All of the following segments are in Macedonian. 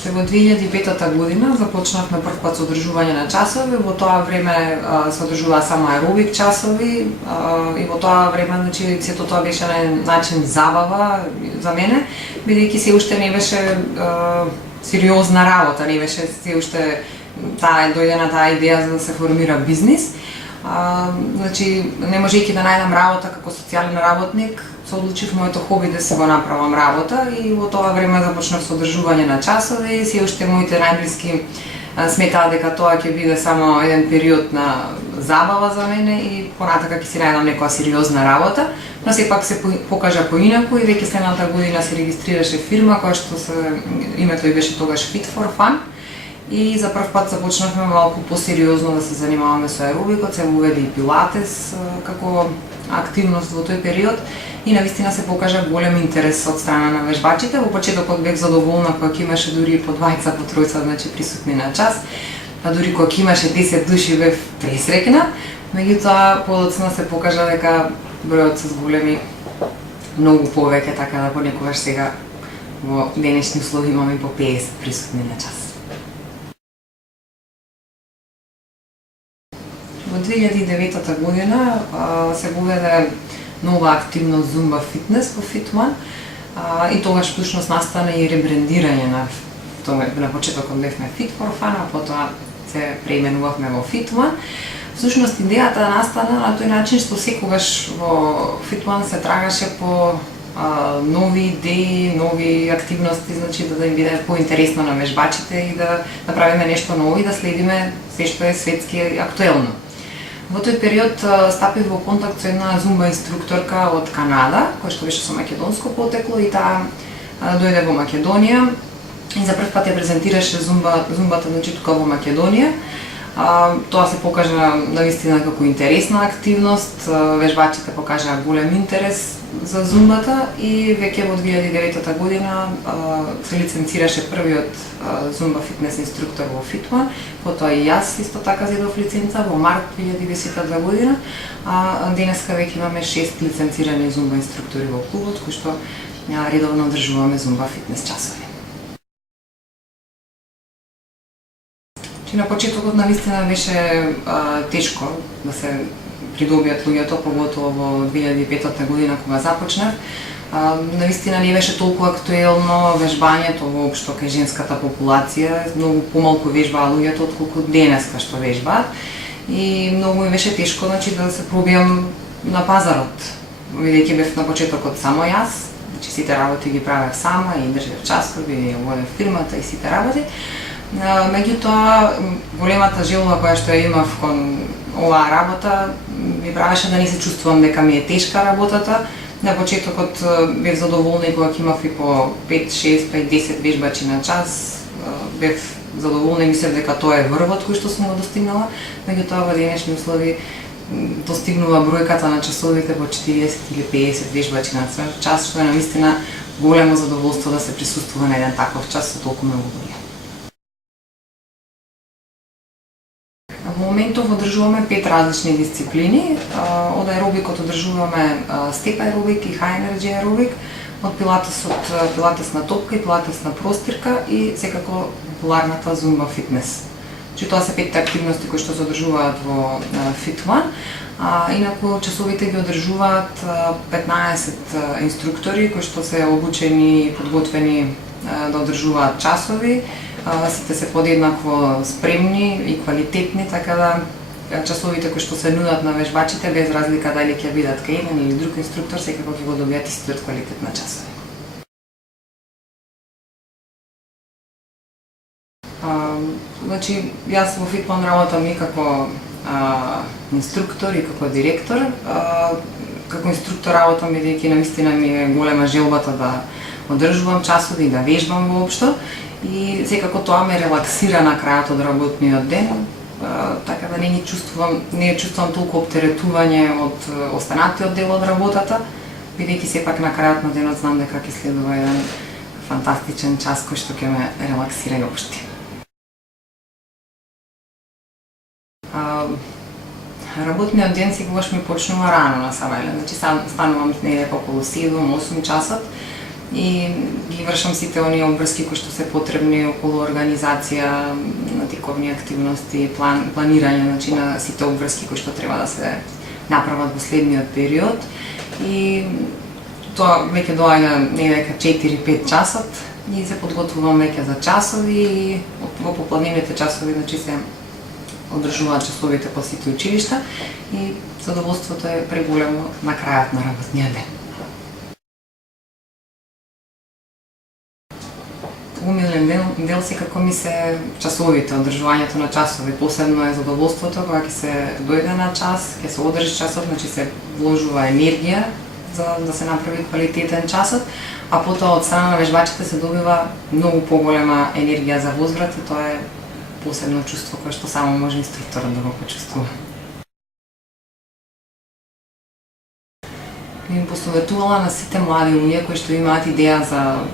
Уште во 2005 година започнавме прв пат со одржување на часови. Во тоа време се одржуваа само аеробик часови и во тоа време, значи, сето тоа беше на начин забава за мене, бидејќи се уште не беше сериозна работа, не беше се уште дојде на таа идеја за да се формира бизнис. Значи, не можејќи да најдам работа како социјален работник, се одлучив моето хоби да се го направам работа и во тоа време започнав со одржување на часови. Се уште моите најблиски сметаа дека тоа ќе биде само еден период на забава за мене и понатака ќе си најдам некоја сериозна работа, но сепак се покажа поинаку и веќе следната година се регистрираше фирма која што името ѝ беше тогаш Fit for Fun. И за прв пат започнавме малку посериозно да се занимаваме со аеробикот, се уведе и пилатес како активност во тој период и навистина се покажа голем интерес од страна на вежбачите. Во почетокот бев задоволна кога ќе имаше дури по двајца, по тројца, значи присутни на час, па дури кога ќе имаше 10 души бев пресреќна, меѓутоа подоцна се покажа дека бројот се зголеми многу повеќе, така да понекогаш сега во денешни услови имаме по 50 присутни на час. Во 2009 година се воведе нова активност Zumba Fitness во Fit1 и тогаш всушност настана и ребрендирање на почетокот бевме Fit for Fun, а потоа се преименувавме во Fit1. Всушност идејата настана на тој начин што секогаш во Fit1 се трагаше по нови идеи, нови активности, значи да им биде поинтересно на вежбачите и да направиме нешто ново и да следиме се што е светски актуелно. Во тој период стапив во контакт со една зумба инструкторка од Канада, која што беше со македонско потекло и таа дојде во Македонија и за прв пат ја презентираше зумбата, значи тука во Македонија. Тоа се покажа навистина како интересна активност, вежбачите покажаа голем интерес за зумбата и веќе во 2009 година се лиценцираше првиот зумба фитнес инструктор во Fit1, потоа и јас исто така зедов лиценца во март 2010 година, а денеска веќе имаме 6 лиценцирани зумба инструктори во клубот кои што редовно одржуваме зумба фитнес часови. На почетокот навистина беше тешко да се придобијат луѓето, поготово во 2005 година кога започнав. Навистина не беше толку актуелно вежбањето воопшто кај женската популација, многу помалку вежбаа луѓето отколку денеска што вежбаат и многу ми беше тешко, значи, да се пробијам на пазарот, бидејќи бев на почетокот само јас, значи сите работи ги правев сама и држев часови, и водев фирмата и сите работи. Меѓутоа, големата желба која што ја имав кон оваа работа ми правеше да не се чувствувам дека ми е тешка работата. На почетокот бев задоволна и кога имав и по 5, 6, па и 10 вежбачи на час. Бев задоволна и мислев дека тоа е врвот кој што сум го достигнала. Меѓутоа, во денешни услови достигнува бројката на часовите по 40 или 50 вежбачи на час, што е навистина големо задоволство да се присуствува на еден таков час со толку многу луѓе. Во моментов одржуваме 5 различни дисциплини. Од аеробикот одржуваме степ аеробик и high energy аеробик, од пилатес на топка и пилатес на простирка и секако популарната Zumba Fitness. Тоа се 5 активности кои што се одржуваат во Fit1. Инаку часовите ги одржуваат 15 инструктори кои што се обучени и подготвени да одржуваат часови. Сите се подеднакво спремни и квалитетни, така да часовите кои што се нудат на вежбачите, без разлика дали ќе бидат кај еден или друг инструктор, секако ќе го добијат истиот квалитет на часови. Значи, јас во Fit1 работам и како инструктор и како директор. Како инструктор работам бидејќи навистина ми е голема желбата да одржувам часови и да вежбам воопшто. И секако тоа ме релаксира на крајот од работниот ден, така да не чувствувам толку оптеретување од останатиот дел од работата, бидејќи сепак на крајот на денот знам дека ќе следува еден фантастичен час кој што ќе ме релаксира и општи. Работниот ден секогаш ми почнува рано на Савајле, значи станувам некако околу 7-8 часот и ги вршам сите оние обврски кои што се потребни околу организација на тиковни активности, планирање, значи на сите обврски кои што треба да се направат во следниот период. И тоа веќе доаѓа невека 4-5 часот и се подготвувам веќе за часови и во попладневните часови, значи се одржуваат часовите по сите училишта и задоволството е преголемо на крајот на работниот ден. Умилен дел секако ми се часовите, одржувањето на часови. Посебно е задоволството кога ќе се дојде на час, ќе се одржи часот, значи се вложува енергија за да се направи квалитетен часот, а потоа од страна на вежбачите се добива многу поголема енергија за возврат и тоа е посебно чувство кое што само може инструкторот да го почувствува. Им посоветувала на сите млади луѓе кои што имаат идеја за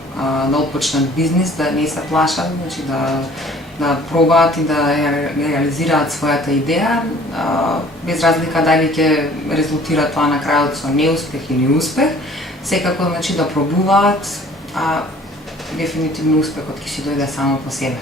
да отпочнат бизнис, да не се плашат, значи да пробаат и да реализираат својата идеја, без разлика дали ќе резултира тоа на крајот со неуспех или успех, секако значи да пробуваат, а дефинитивно успехот ќе си дојде само по себе.